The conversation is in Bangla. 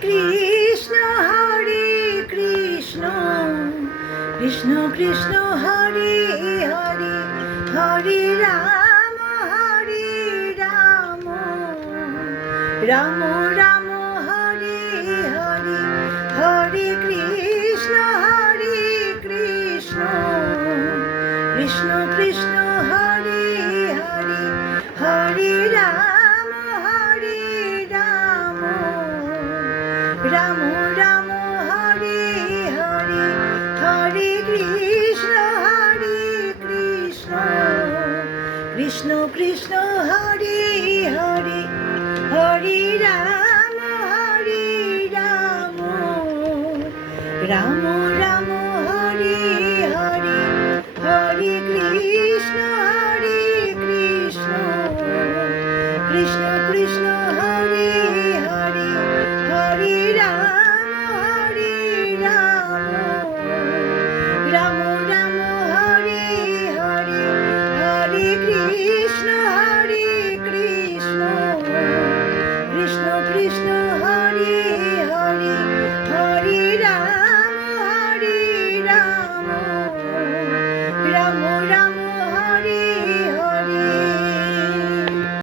কৃষ্ণ কৃষ্ণ কৃষ্ণ হরে হরে হরে রাম রাম রাম হরে হরে হরে কৃষ্ণ কৃষ্ণ কৃষ্ণ হরে হরে হরে রাম রাম রাম হরে হরে হরে কৃষ্ণ কৃষ্ণ কৃষ্ণ হরে হরে হরে রাম রাম রাম